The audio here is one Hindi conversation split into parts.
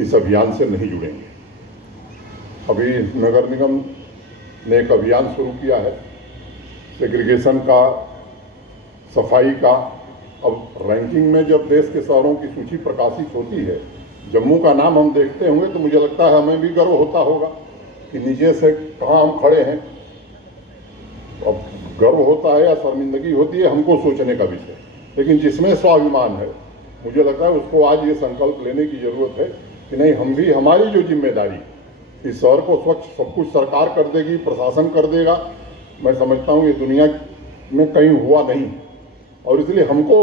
इस अभियान से नहीं जुड़ेंगे। अभी नगर निगम ने एक अभियान शुरू किया है सेग्रीगेशन का, सफाई का। अब रैंकिंग में जब देश के शहरों की सूची प्रकाशित होती है, जम्मू का नाम हम देखते होंगे तो मुझे लगता है हमें भी गर्व होता होगा कि नीचे से कहाँ हम खड़े हैं। अब गर्व होता है या शर्मिंदगी होती है, हमको सोचने का विषय। लेकिन जिसमें स्वाभिमान है, मुझे लगता है उसको आज ये संकल्प लेने की जरूरत है कि नहीं, हम भी, हमारी जो जिम्मेदारी, इस शहर को स्वच्छ सब कुछ सरकार कर देगी, प्रशासन कर देगा, मैं समझता हूँ ये दुनिया में कहीं हुआ नहीं। और इसलिए हमको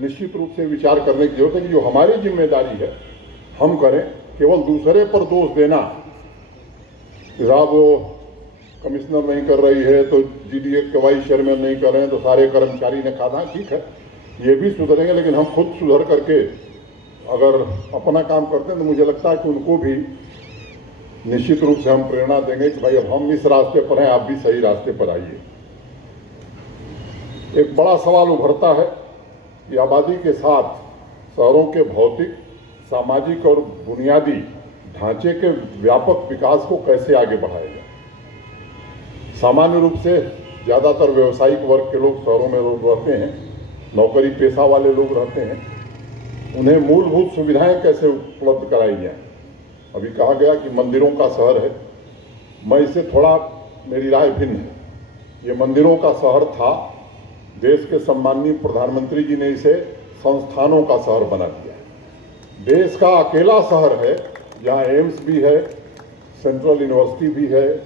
निश्चित रूप से विचार करने की जरूरत है कि जो हमारी जिम्मेदारी है हम करें। केवल दूसरे पर दोष देना, साहब वो कमिश्नर नहीं कर रही है तो जीडीए के वाइस चेयरमैन नहीं कर रहे हैं तो सारे कर्मचारी ने कहा, ठीक है ये भी सुधरेंगे, लेकिन हम खुद सुधर करके अगर अपना काम करते हैं तो मुझे लगता है कि उनको भी निश्चित रूप से हम प्रेरणा देंगे कि भाई अब हम इस रास्ते पर हैं, आप भी सही रास्ते पर आइए। एक बड़ा सवाल उभरता है कि आबादी के साथ शहरों के भौतिक, सामाजिक और बुनियादी ढांचे के व्यापक विकास को कैसे आगे बढ़ाया जाए। सामान्य रूप से ज़्यादातर व्यवसायिक वर्ग के लोग शहरों में रहते हैं, नौकरी पेशा वाले लोग रहते हैं, उन्हें मूलभूत सुविधाएं कैसे उपलब्ध कराई जाएं। अभी कहा गया कि मंदिरों का शहर है, मैं इससे थोड़ा, मेरी राय भिन्न है। ये मंदिरों का शहर था, देश के सम्माननीय प्रधानमंत्री जी ने इसे संस्थानों का शहर बना दिया है। देश का अकेला शहर है जहाँ एम्स भी है, सेंट्रल यूनिवर्सिटी भी है,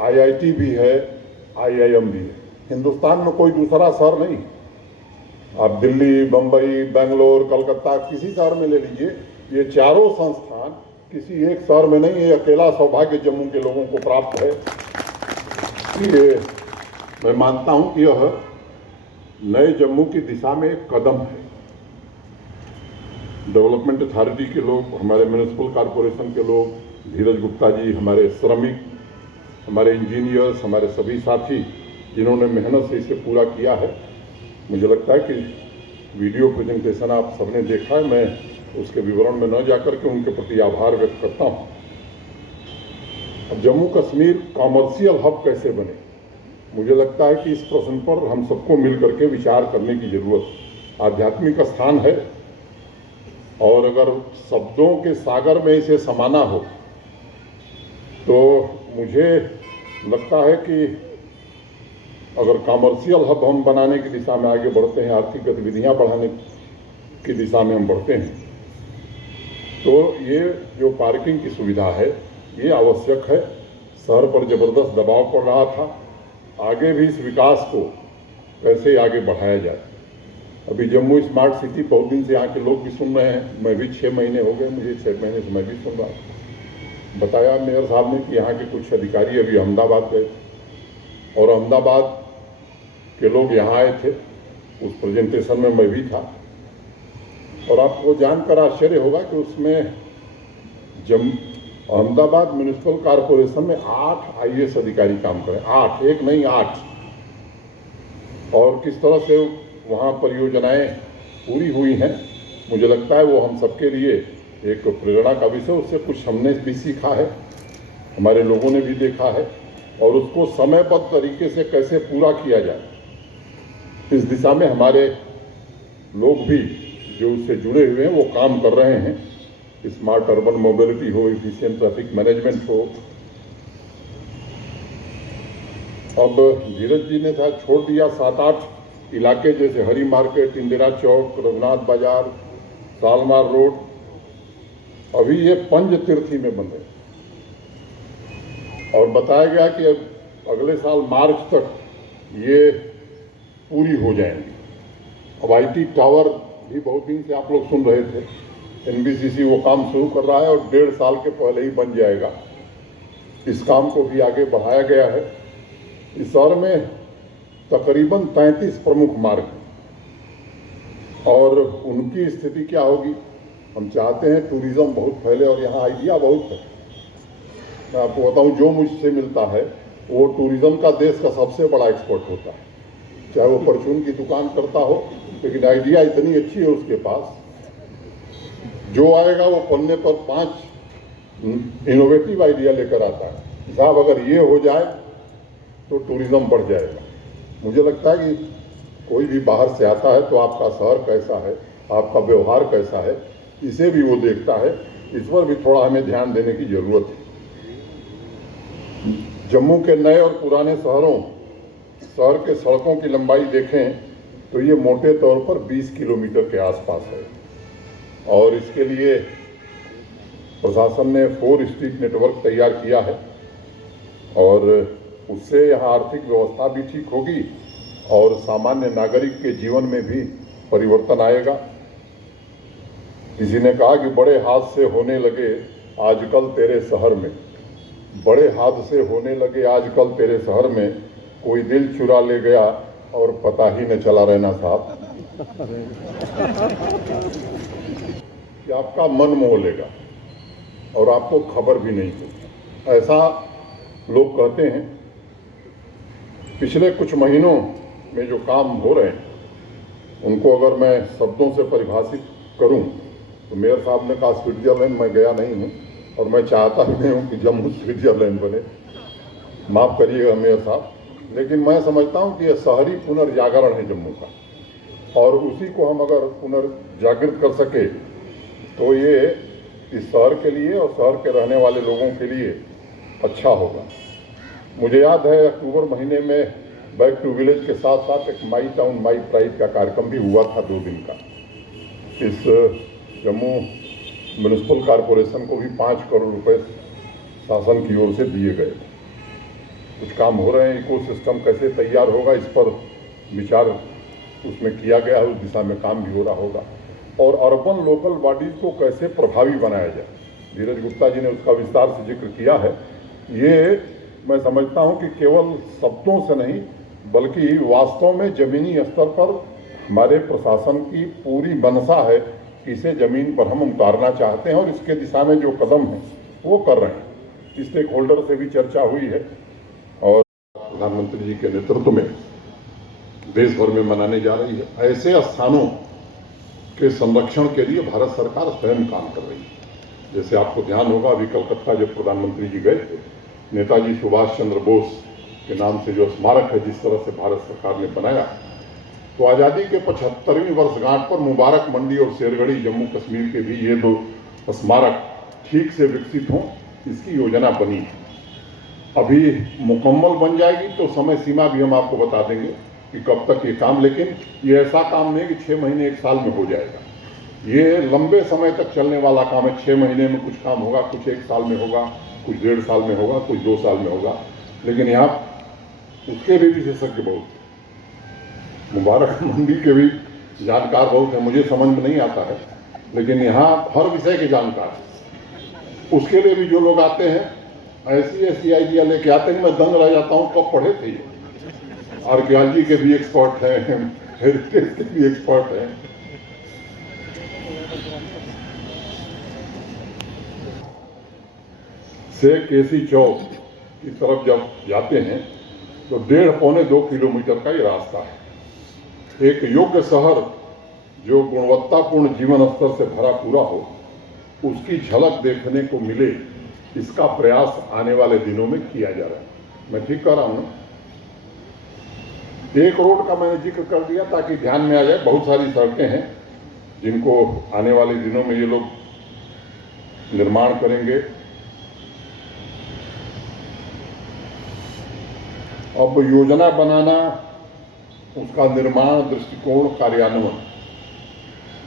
आईआईटी भी है, आईआईएम भी है। हिंदुस्तान में कोई दूसरा शहर नहीं। आप दिल्ली, बम्बई, बेंगलोर, कलकत्ता, किसी शहर में ले लीजिए, ये चारों संस्थान किसी एक शहर में नहीं है। अकेला सौभाग्य जम्मू के लोगों को प्राप्त है। इसलिए मैं मानता हूं कि यह नए जम्मू की दिशा में एक कदम है। डेवलपमेंट अथॉरिटी के लोग, हमारे म्यूनिसिपल कॉरपोरेशन के लोग, धीरज गुप्ता जी, हमारे श्रमिक, हमारे इंजीनियर्स, हमारे सभी साथी जिन्होंने मेहनत से इसे पूरा किया है, मुझे लगता है कि वीडियो प्रेजेंटेशन आप सबने देखा है, मैं उसके विवरण में न जाकर के उनके प्रति आभार व्यक्त करता हूँ। अब जम्मू कश्मीर कॉमर्शियल हब कैसे बने, मुझे लगता है कि इस प्रश्न पर हम सबको मिल करके विचार करने की जरूरत। आध्यात्मिक स्थान है और अगर शब्दों के सागर में इसे समाना हो तो मुझे लगता है कि अगर कॉमर्शियल हब हम बनाने की दिशा में आगे बढ़ते हैं, आर्थिक गतिविधियां बढ़ाने की दिशा में हम बढ़ते हैं, तो ये जो पार्किंग की सुविधा है ये आवश्यक है। शहर पर जबरदस्त दबाव पड़ रहा था, आगे भी इस विकास को कैसे आगे बढ़ाया जाए। अभी जम्मू स्मार्ट सिटी बहुत दिन से यहाँ के लोग भी सुन रहे हैं, मैं भी 6 महीने हो गए, मुझे 6 महीने से मैं भी सुन रहा था। बताया मेयर साहब ने कि यहाँ के कुछ अधिकारी अभी अहमदाबाद गए और अहमदाबाद के लोग यहाँ आए थे, उस प्रेजेंटेशन में मैं भी था। और आपको जानकर आश्चर्य होगा कि उसमें अहमदाबाद म्यूनिसिपल कॉरपोरेशन में 8 आईएएस अधिकारी काम करें, 8, एक नहीं 8। और किस तरह से वहाँ परियोजनाएं पूरी हुई हैं, मुझे लगता है वो हम सबके लिए एक प्रेरणा का विषय। उससे कुछ हमने भी सीखा है, हमारे लोगों ने भी देखा है, और उसको समयबद्ध तरीके से कैसे पूरा किया जाए, इस दिशा में हमारे लोग भी जो उससे जुड़े हुए हैं वो काम कर रहे हैं। स्मार्ट अर्बन मोबिलिटी हो, इफिशिएंट ट्रैफिक मैनेजमेंट हो। अब धीरज जी ने शायद छोड़ दिया 7-8 इलाके, जैसे हरी मार्केट, इंदिरा चौक, रघुनाथ बाजार, सालमार रोड, अभी ये पंचतीर्थी में बंद है। और बताया गया कि अब अगले साल मार्च तक ये पूरी हो जाएंगी। अब आईटी टावर भी बहुत दिन से आप लोग सुन रहे थे, एनबीसीसी वो काम शुरू कर रहा है और 1.5 साल के पहले ही बन जाएगा। इस काम को भी आगे बढ़ाया गया है। इस शहर में तकरीबन 33 प्रमुख मार्ग हैं और उनकी स्थिति क्या होगी। हम चाहते हैं टूरिज्म बहुत फैले और यहाँ आइडिया बहुत है। मैं आपको बताऊं, जो मुझसे मिलता है वो टूरिज्म का देश का सबसे बड़ा एक्सपर्ट होता है, चाहे वो परचून की दुकान करता हो, लेकिन आइडिया इतनी अच्छी है उसके पास। जो आएगा वो पन्ने पर 5 इनोवेटिव आइडिया लेकर आता है। साहब अगर ये हो जाए तो टूरिज्म बढ़ जाएगा। मुझे लगता है कि कोई भी बाहर से आता है तो आपका शहर कैसा है, आपका व्यवहार कैसा है, इसे भी वो देखता है। इस पर भी थोड़ा हमें ध्यान देने की जरूरत है। जम्मू के नए और पुराने शहर के सड़कों की लंबाई देखें तो ये मोटे तौर पर 20 किलोमीटर के आसपास है और इसके लिए प्रशासन ने 4 स्ट्रीट नेटवर्क तैयार किया है और उससे यहाँ आर्थिक व्यवस्था भी ठीक होगी और सामान्य नागरिक के जीवन में भी परिवर्तन आएगा। किसी ने कहा कि बड़े हादसे होने लगे आजकल तेरे शहर में, बड़े हादसे होने लगे आजकल तेरे शहर में, कोई दिल चुरा ले गया और पता ही न चला। रहना साहब कि आपका मन मोह लेगा और आपको खबर भी नहीं होगी, ऐसा लोग कहते हैं। पिछले कुछ महीनों में जो काम हो रहे हैं उनको अगर मैं शब्दों से परिभाषित करूं तो मेयर साहब ने कहा स्विट्जरलैंड, मैं गया नहीं हूं और मैं चाहता ही नहीं हूं कि जम्मू स्विट्जरलैंड बने, माफ़ करिएगा मेयर साहब, लेकिन मैं समझता हूं कि यह शहरी पुनर्जागरण है जम्मू का और उसी को हम अगर पुनर्जागृत कर सके तो ये इस शहर के लिए और शहर के रहने वाले लोगों के लिए अच्छा होगा। मुझे याद है अक्टूबर महीने में बैक टू विलेज के साथ साथ एक माई टाउन माई प्राइड का कार्यक्रम भी हुआ था 2 दिन का। इस जम्मू म्यूनिसिपल कॉरपोरेशन को भी 5 करोड़ रुपए शासन की ओर से दिए गए। कुछ काम हो रहे हैं, इकोसिस्टम कैसे तैयार होगा इस पर विचार उसमें किया गया है, उस दिशा में काम भी हो रहा होगा और अर्बन लोकल बॉडीज को कैसे प्रभावी बनाया जाए, धीरज गुप्ता जी ने उसका विस्तार से जिक्र किया है। ये मैं समझता हूं कि केवल शब्दों से नहीं बल्कि वास्तव में जमीनी स्तर पर हमारे प्रशासन की पूरी मनसा है कि इसे जमीन पर हम उतारना चाहते हैं और इसके दिशा में जो कदम है वो कर रहे हैं। स्टेक होल्डर से भी चर्चा हुई है और प्रधानमंत्री जी के नेतृत्व में देश भर में मनाने जा रही है। ऐसे स्थानों के संरक्षण के लिए भारत सरकार स्वयं काम कर रही है। जैसे आपको ध्यान होगा अभी कलकत्ता जब प्रधानमंत्री जी गए थे, नेताजी सुभाष चंद्र बोस के नाम से जो स्मारक है जिस तरह से भारत सरकार ने बनाया, तो आज़ादी के 75वीं वर्षगांठ पर मुबारक मंडी और शेरगढ़ी जम्मू कश्मीर के भी ये 2 स्मारक ठीक से विकसित हों, इसकी योजना बनी है। अभी मुकम्मल बन जाएगी तो समय सीमा भी हम आपको बता देंगे कि कब तक ये काम, लेकिन ये ऐसा काम नहीं कि 6 महीने 1 साल में हो जाएगा। ये लंबे समय तक चलने वाला काम है। 6 महीने में कुछ काम होगा, कुछ 1 साल में होगा, कुछ 1.5 साल में होगा, कुछ 2 साल में होगा, लेकिन यहाँ उसके भी विशेषज्ञ बहुत, मुबारक मंडी के भी जानकार बहुत हैं। मुझे समझ में नहीं आता है लेकिन यहाँ हर विषय के जानकार हैं। उसके लिए भी जो लोग आते हैं ऐसी आइडिया लेके आते हैं, मैं दंग रह जाता हूँ कब पढ़े थे। आर्कियोलॉजी के भी एक्सपर्ट हैं, हेरिटेज के भी एक्सपर्ट हैं। से केसी चौक की तरफ जब जाते हैं तो 1.5-2 किलोमीटर का ये रास्ता है। एक योग्य शहर जो गुणवत्तापूर्ण जीवन स्तर से भरा पूरा हो, उसकी झलक देखने को मिले, इसका प्रयास आने वाले दिनों में किया जा रहा है। मैं ठीक कह रहा हूँ ना? एक रोड का मैंने जिक्र कर दिया ताकि ध्यान में आ जाए। बहुत सारी सड़कें हैं जिनको आने वाले दिनों में ये लोग निर्माण करेंगे। अब योजना बनाना, उसका निर्माण, दृष्टिकोण, कार्यान्वयन,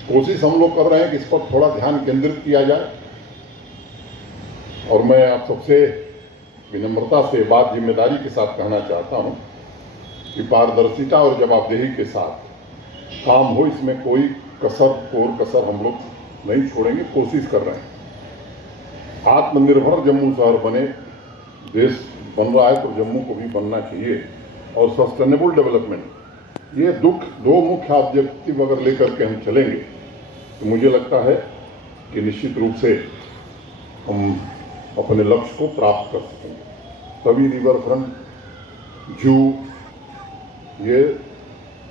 कोशिश हम लोग कर रहे हैं कि इस पर थोड़ा ध्यान केंद्रित किया जाए। और मैं आप सबसे विनम्रता से बात जिम्मेदारी के साथ कहना चाहता हूं कि पारदर्शिता और जवाबदेही के साथ काम हो, इसमें कोई कसर हम लोग नहीं छोड़ेंगे। कोशिश कर रहे हैं आत्मनिर्भर जम्मू शहर बने। देश बन रहा है तो जम्मू को भी बनना चाहिए। और सस्टेनेबल डेवलपमेंट, ये 2 मुख्य ऑब्जेक्टिव अगर लेकर के हम चलेंगे तो मुझे लगता है कि निश्चित रूप से हम अपने लक्ष्य को प्राप्त कर सकेंगे। तभी रिवर फ्रंट, जू, ये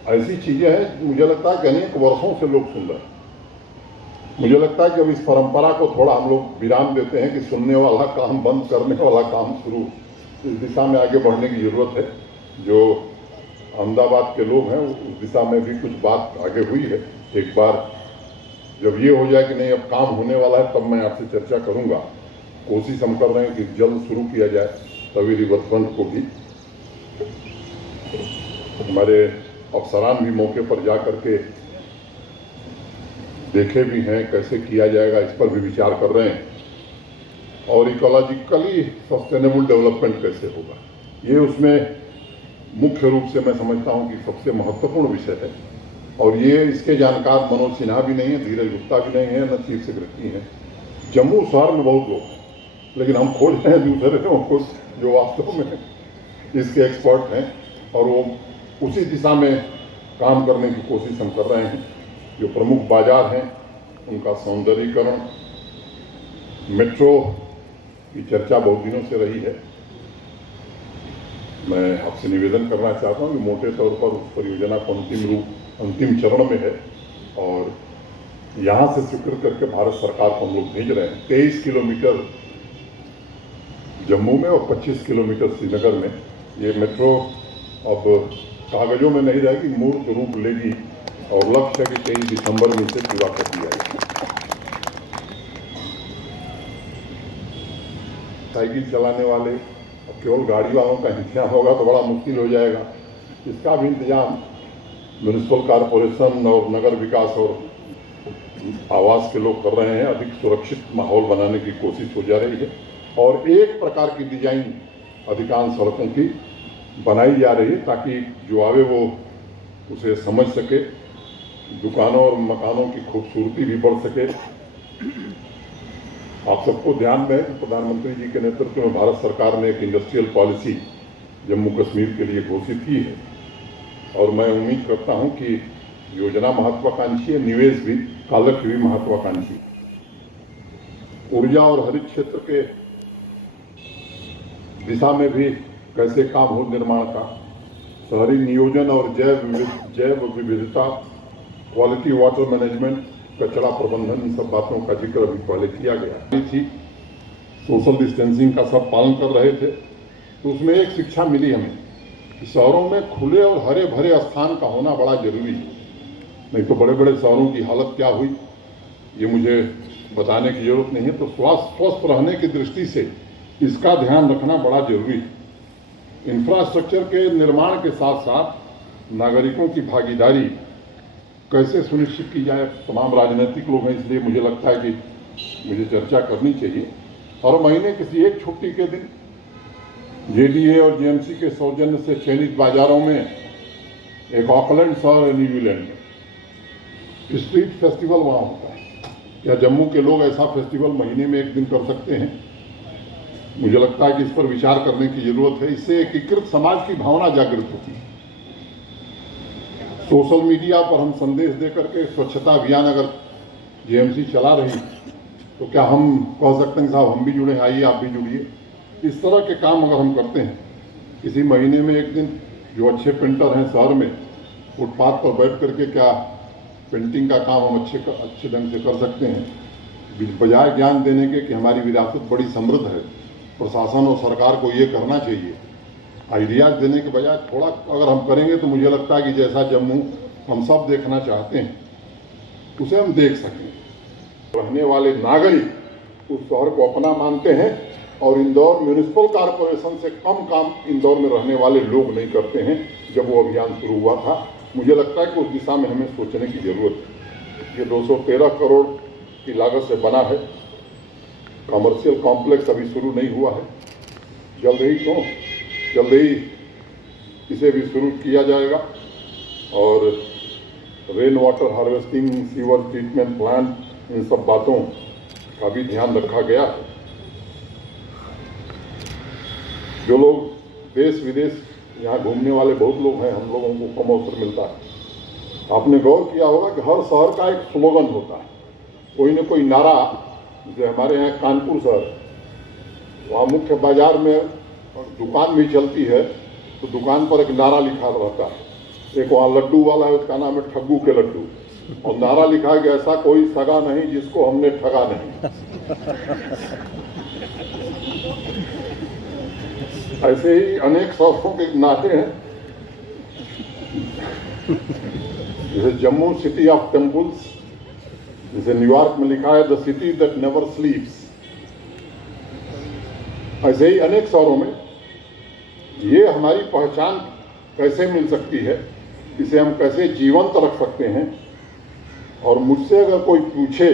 ऐसी चीजें हैं मुझे लगता है कि अनेक वर्षों से लोग सुन रहे हैं। मुझे लगता है कि अब इस परंपरा को थोड़ा हम लोग विराम देते हैं कि सुनने वाला काम बंद करने वाला काम शुरू, इस दिशा में आगे बढ़ने की जरूरत है। जो अहमदाबाद के लोग हैं उस दिशा में भी कुछ बात आगे हुई है। एक बार जब ये हो जाए कि नहीं अब काम होने वाला है तब मैं आपसे चर्चा करूंगा। कोशिश हम कर रहे हैं कि जल्द शुरू किया जाए तभी रिवरफ्रंट को भी। हमारे अफसरान भी मौके पर जा करके देखे भी हैं कैसे किया जाएगा, इस पर भी विचार कर रहे हैं। और इकोलॉजिकली सस्टेनेबल डेवलपमेंट कैसे होगा, ये उसमें मुख्य रूप से मैं समझता हूं कि सबसे महत्वपूर्ण विषय है। और ये इसके जानकार मनोज सिन्हा भी नहीं है, धीरज गुप्ता भी नहीं है, न चीफ सेक्रेटरी हैं। जम्मू शहर में बहुत लोग हैं, लेकिन हम खोज रहे हैं दूसरे लोगों को जो वास्तव में इसके एक्सपर्ट हैं और वो उसी दिशा में काम करने की कोशिश हम कर रहे हैं। जो प्रमुख बाजार हैं उनका सौंदर्यीकरण, मेट्रो की चर्चा बहुत दिनों से रही है। मैं आपसे निवेदन करना चाहता हूं कि मोटे तौर पर उस परियोजना को अंतिम चरण में है और यहाँ से स्वीकृत करके भारत सरकार को हम लोग भेज रहे हैं। 23 किलोमीटर जम्मू में और 25 किलोमीटर श्रीनगर में ये मेट्रो अब कागजों में नहीं रहेगी, मूर्त रूप लेगी और लक्ष्य है कि 23 दिसंबर में इसे पूरा कर दिया जाएगा। साइकिल चलाने वाले अब केवल गाड़ी वालों का इंतजाम होगा तो बड़ा मुश्किल हो जाएगा। इसका भी इंतजाम म्यूनिसिपल कॉरपोरेशन और नगर विकास और आवास के लोग कर रहे हैं। अधिक सुरक्षित माहौल बनाने की कोशिश हो जा रही है और एक प्रकार की डिजाइन अधिकांश सड़कों की बनाई जा रही है ताकि जो आवे वो उसे समझ सके, दुकानों और मकानों की खूबसूरती भी बढ़ सके। आप सबको ध्यान में है कि प्रधानमंत्री जी के नेतृत्व में भारत सरकार ने एक इंडस्ट्रियल पॉलिसी जम्मू कश्मीर के लिए घोषित की है और मैं उम्मीद करता हूं कि योजना महत्वाकांक्षी है, निवेश भी, कालक भी महत्वाकांक्षी। ऊर्जा और हरित क्षेत्र के दिशा में भी कैसे काम हो निर्माण का, शहरी नियोजन और जैव विविधता, क्वालिटी वाटर मैनेजमेंट, कचरा प्रबंधन, इन सब बातों का जिक्र अभी पहले किया गया थी। सोशल डिस्टेंसिंग का सब पालन कर रहे थे तो उसमें एक शिक्षा मिली हमें कि शहरों में खुले और हरे भरे स्थान का होना बड़ा जरूरी है। नहीं तो बड़े बड़े शहरों की हालत क्या हुई ये मुझे बताने की जरूरत नहीं है। तो स्वस्थ रहने की दृष्टि से इसका ध्यान रखना बड़ा जरूरी है। इंफ्रास्ट्रक्चर के निर्माण के साथ साथ नागरिकों की भागीदारी कैसे सुनिश्चित की जाए। तमाम राजनीतिक लोग हैं, इसलिए मुझे लगता है कि मुझे चर्चा करनी चाहिए। हर महीने किसी एक छुट्टी के दिन जेडीए और जेएमसी के सौजन्य से चयनित बाजारों में एक ऑकलैंड शहर है न्यूजीलैंड में, स्ट्रीट फेस्टिवल वहाँ होता है। क्या जम्मू के लोग ऐसा फेस्टिवल महीने में एक दिन कर सकते हैं? मुझे लगता है कि इस पर विचार करने की जरूरत है। इससे एकीकृत समाज की भावना जागृत होती है। सोशल मीडिया पर हम संदेश दे करके स्वच्छता अभियान अगर जेएमसी चला रही तो क्या हम कह सकते हैं साहब हम भी जुड़े, आइए आप भी जुड़िए। इस तरह के काम अगर हम करते हैं, किसी महीने में एक दिन जो अच्छे पेंटर हैं शहर में फुटपाथ पर बैठ करके क्या पेंटिंग का काम हम अच्छे ढंग से कर सकते हैं। बजाय ज्ञान देने के कि हमारी विरासत बड़ी समृद्ध है, प्रशासन और सरकार को ये करना चाहिए, आइडियाज देने के बजाय थोड़ा अगर हम करेंगे तो मुझे लगता है कि जैसा जम्मू हम सब देखना चाहते हैं उसे हम देख सकें। रहने वाले नागरिक उस शहर को अपना मानते हैं और इंदौर म्यूनिसिपल कॉरपोरेशन से कम काम इंदौर में रहने वाले लोग नहीं करते हैं। जब वो अभियान शुरू हुआ था मुझे लगता है कि उस दिशा में हमें सोचने की जरूरत है। ये 213 करोड़ की लागत से बना है। कमर्शियल कॉम्प्लेक्स अभी शुरू नहीं हुआ है, जल्द ही इसे भी शुरू किया जाएगा। और rain water harvesting, sewer treatment plant, इन सब बातों का भी ध्यान रखा गया है। जो लोग देश विदेश यहाँ घूमने वाले बहुत लोग हैं, हम लोगों को कम अवसर मिलता है। आपने गौर किया होगा कि हर शहर का एक स्लोगन होता है, कोई न कोई नारा। जैसे हमारे यहाँ कानपुर शहर, वहाँ मुख्य बाजार में दुकान भी चलती है तो दुकान पर एक नारा लिखा रहता है। एक वहाँ लड्डू वाला है, उसका नाम है ठग्गू के लड्डू। और नारा लिखा है कि ऐसा कोई सगा नहीं जिसको हमने ठगा नहीं। ऐसे ही अनेक शहरों के नारे हैं, जैसे जम्मू सिटी ऑफ टेम्पल्स, जैसे न्यूयॉर्क में लिखा है द सिटी दैट नेवर स्लीप्स। ऐसे ही अनेक शहरों में ये हमारी पहचान कैसे मिल सकती है, इसे हम कैसे जीवंत रख सकते हैं। और मुझसे अगर कोई पूछे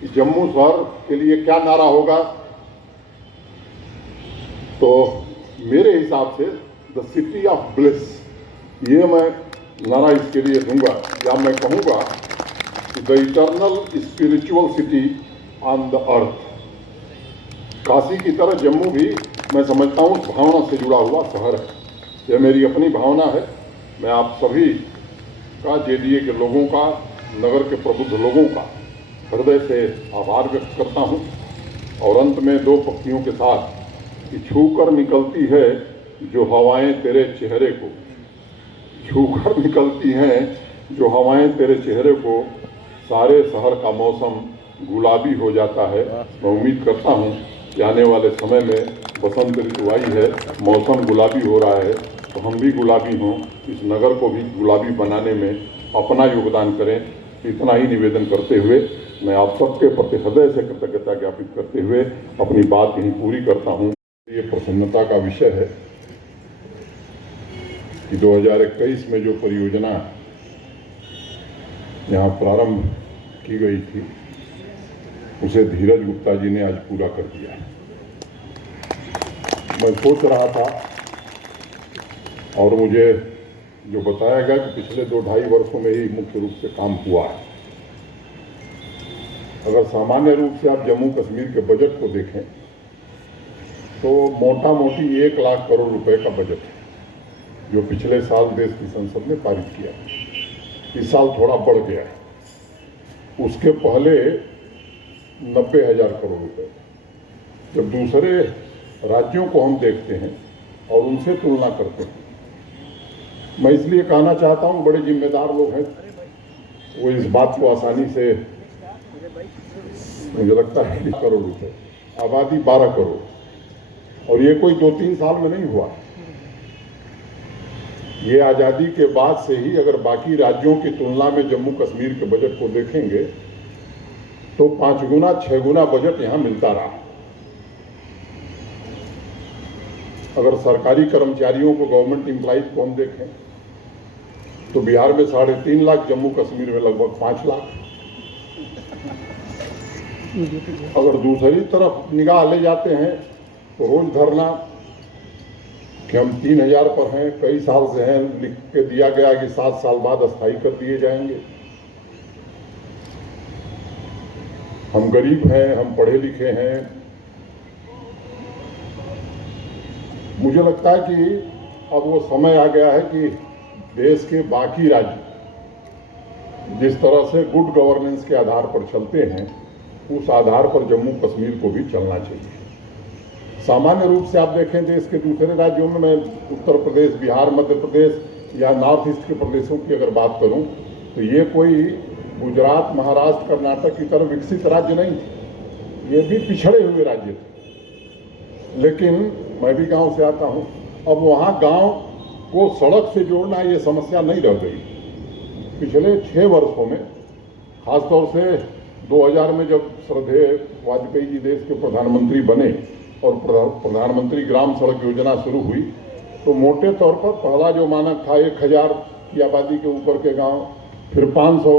कि जम्मू शहर के लिए क्या नारा होगा, तो मेरे हिसाब से द सिटी ऑफ ब्लिस, ये मैं नारा इसके लिए दूंगा, या मैं कहूँगा कि the eternal spiritual city on the earth. Kashi की तरह जम्मू भी मैं समझता हूँ भावना से जुड़ा हुआ शहर है। यह मेरी अपनी भावना है। मैं आप सभी का, जेडीए के लोगों का, नगर के प्रबुद्ध लोगों का हृदय से आभार व्यक्त करता हूँ। और अंत में दो पंक्तियों के साथ कि छूकर निकलती है जो हवाएं तेरे चेहरे को, छूकर निकलती हैं जो हवाएं तेरे चेहरे को, सारे शहर का मौसम गुलाबी हो जाता है। मैं उम्मीद करता हूँ कि आने वाले समय में बसंत ऋतु आई है, मौसम गुलाबी हो रहा है, तो हम भी गुलाबी हों, इस नगर को भी गुलाबी बनाने में अपना योगदान करें। इतना ही निवेदन करते हुए मैं आप सबके प्रति हृदय से कृतज्ञता ज्ञापित करते हुए अपनी बात यहीं पूरी करता हूँ। ये प्रसन्नता का विषय है कि 2021 में जो परियोजना यहाँ प्रारंभ की गई थी, उसे धीरज गुप्ता जी ने आज पूरा कर दिया है। मैं सोच रहा था और मुझे जो बताया गया कि पिछले 2-2.5 वर्षों में ही मुख्य रूप से काम हुआ है। अगर सामान्य रूप से आप जम्मू कश्मीर के बजट को देखें तो मोटा मोटी 1 लाख करोड़ रुपए का बजट है, जो पिछले साल देश की संसद ने पारित किया। इस साल थोड़ा बढ़ गया है। उसके पहले 90,000 करोड़ रुपए। जब दूसरे राज्यों को हम देखते हैं और उनसे तुलना करते हैं, मैं इसलिए कहना चाहता हूं, बड़े जिम्मेदार लोग हैं, वो इस बात को आसानी से, मुझे लगता है 20 करोड़ रुपए, आबादी 12 करोड़, और ये कोई 2-3 साल में नहीं हुआ। ये आज़ादी के बाद से ही अगर बाकी राज्यों की तुलना में जम्मू कश्मीर के बजट को देखेंगे तो 5 गुना 6 गुना बजट यहाँ मिलता रहा। अगर सरकारी कर्मचारियों को, गवर्नमेंट एम्प्लॉइज को हम देखें तो बिहार में 3.5 लाख, जम्मू कश्मीर में लगभग 5 लाख। अगर दूसरी तरफ निगाह ले जाते हैं तो रोज धरना कि हम 3,000 पर हैं, कई साल से हैं, लिख के दिया गया कि 7 साल बाद अस्थायी कर दिए जाएंगे। हम गरीब हैं, हम पढ़े लिखे हैं। मुझे लगता है कि अब वो समय आ गया है कि देश के बाकी राज्य जिस तरह से गुड गवर्नेंस के आधार पर चलते हैं, उस आधार पर जम्मू कश्मीर को भी चलना चाहिए। सामान्य रूप से आप देखें देश के दूसरे राज्यों में, मैं उत्तर प्रदेश, बिहार, मध्य प्रदेश या नॉर्थ ईस्ट के प्रदेशों की अगर बात करूं तो ये कोई गुजरात, महाराष्ट्र, कर्नाटक की तरह विकसित राज्य नहीं थे, ये भी पिछड़े हुए राज्य थे। लेकिन मैं भी गांव से आता हूं, अब वहां गांव को सड़क से जोड़ना ये समस्या नहीं रह गई। पिछले 6 वर्षों में, खासतौर से 2000 में जब श्रद्धेय वाजपेयी जी देश के प्रधानमंत्री बने और प्रधानमंत्री ग्राम सड़क योजना शुरू हुई, तो मोटे तौर पर पहला जो मानक था 1000 की आबादी के ऊपर के गांव, फिर 500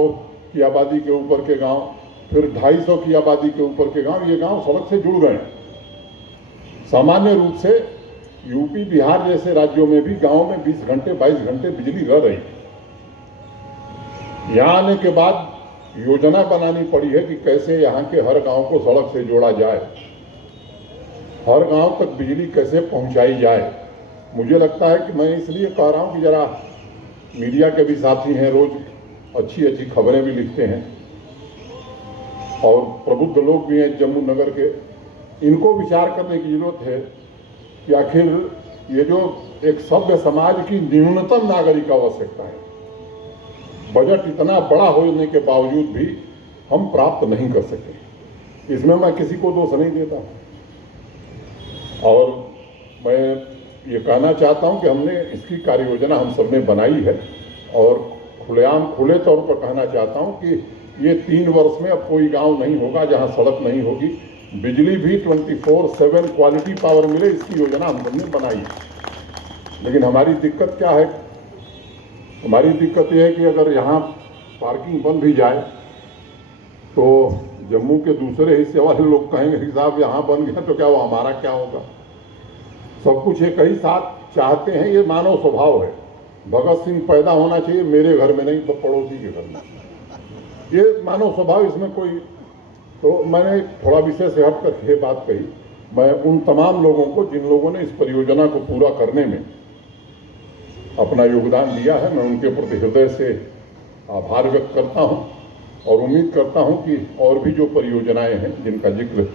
की आबादी के ऊपर के गांव, फिर 250 की आबादी के ऊपर के गांव, ये गांव सड़क से जुड़ गए। सामान्य रूप से यूपी, बिहार जैसे राज्यों में भी गांव में 20 घंटे 22 घंटे बिजली रह रही। यहाँ आने के बाद योजना बनानी पड़ी है कि कैसे यहाँ के हर गांव को सड़क से जोड़ा जाए, हर गांव तक बिजली कैसे पहुंचाई जाए। मुझे लगता है कि मैं इसलिए कह रहा हूं कि जरा मीडिया के भी साथी हैं, रोज अच्छी अच्छी खबरें भी लिखते हैं और प्रबुद्ध लोग भी हैं जम्मू नगर के, इनको विचार करने की जरूरत है कि आखिर ये जो एक सभ्य समाज की न्यूनतम नागरिक आवश्यकता है, बजट इतना बड़ा होने के बावजूद भी हम प्राप्त नहीं कर सके। इसमें मैं किसी को दोष नहीं देता और मैं ये कहना चाहता हूं कि हमने इसकी कार्य योजना हम सबने बनाई है और खुलेआम खुले तौर पर कहना चाहता हूं कि ये 3 वर्ष में अब कोई गांव नहीं होगा जहां सड़क नहीं होगी। बिजली भी 24/7 क्वालिटी पावर मिले, इसकी योजना हम सबने बनाई है। लेकिन हमारी दिक्कत क्या है? हमारी दिक्कत यह है कि अगर यहाँ पार्किंग बन भी जाए तो जम्मू के दूसरे हिस्से वाले लोग कहेंगे कि साहब यहाँ बन गया तो क्या वो हमारा क्या होगा। सब कुछ एक ही साथ चाहते हैं, ये मानव स्वभाव है। भगत सिंह पैदा होना चाहिए मेरे घर में नहीं तो पड़ोसी के घर में, ये मानव स्वभाव, इसमें कोई। तो मैंने थोड़ा विषय से हट कर ये बात कही। मैं उन तमाम लोगों को जिन लोगों ने इस परियोजना को पूरा करने में अपना योगदान दिया है, मैं उनके प्रति हृदय से आभार व्यक्त करता हूं और उम्मीद करता हूं कि और भी जो परियोजनाएं हैं जिनका जिक्र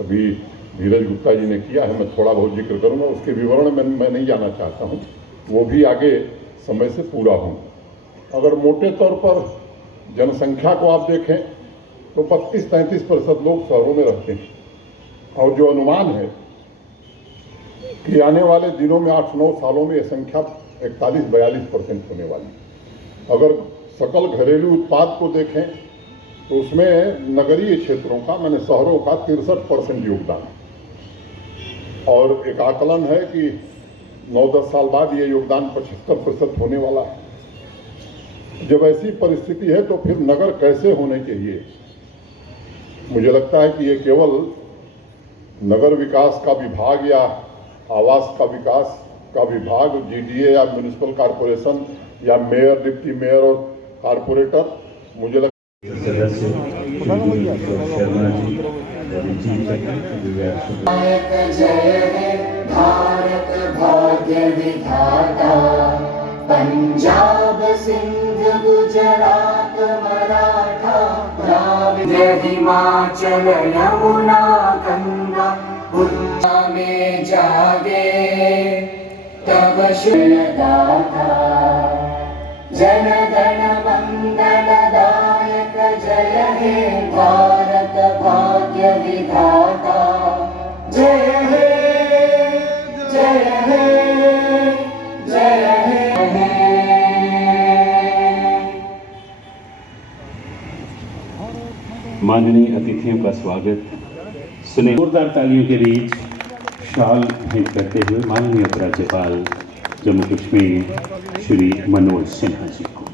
अभी धीरज गुप्ता जी ने किया है, मैं थोड़ा बहुत जिक्र करूंगा, उसके विवरण में मैं नहीं जाना चाहता हूं, वो भी आगे समय से पूरा हों। अगर मोटे तौर पर जनसंख्या को आप देखें तो 32-33% लोग शहरों में रहते हैं और जो अनुमान है कि आने वाले दिनों में 8-9 सालों में यह संख्या 41-42% होने वाली। अगर सकल घरेलू उत्पाद को देखें तो उसमें नगरीय क्षेत्रों का, मैंने शहरों का 63% योगदान है और एक आकलन है कि 9-10 साल बाद ये योगदान 75% होने वाला है। जब ऐसी परिस्थिति है तो फिर नगर कैसे होने चाहिए? मुझे लगता है कि ये केवल नगर विकास का विभाग या आवास का विकास का विभाग, जीडीए या म्युनिसिपल कॉरपोरेशन या मेयर, डिप्टी मेयर और कॉरपोरेटर, मुझे लगता भारत भाग्य विधाता, पंजाब सिंध गुजरात मराठा द्राविड़ हिमाचल यमुना गंगा उड़ीसा में जागे तब श्रीदाता। जन गण मंगलदायक जय हे भारत भाग्य विधाता, जय हे जय हे जय हे। माननीय अतिथियों का स्वागत। सुने जोरदार तालियों के बीच शाल भेंट करते हुए माननीय उपराज्यपाल जम्मू कश्मीर श्री मनोज सिन्हा जी को।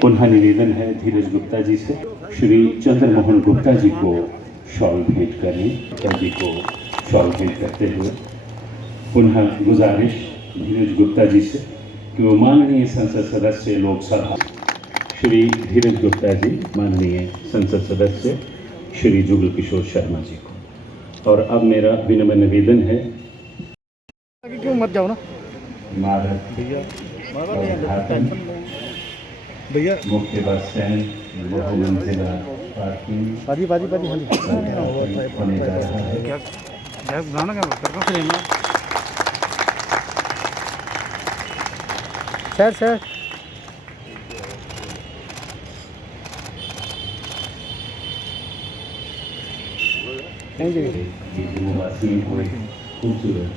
पुनः निवेदन है धीरज गुप्ता जी से, श्री चंद्र मोहन गुप्ता जी को शॉल भेंट करें। गुप्ता जी को शॉल भेंट करते हुए पुनः गुजारिश धीरज गुप्ता जी से कि वो माननीय संसद सदस्य लोकसभा श्री धीरज गुप्ता जी, माननीय संसद सदस्य श्री जुगल किशोर शर्मा जी को। और अब मेरा विनम्र निवेदन है, क्यों मत जाओ ना इमारत भैया, मुख्य बस स्टैंड, बहुमंजिला पार्किंग बाजी बाजी बाजी होने जा रहा है। क्या बनाना क्या करना फिर ना सर खूबसूरत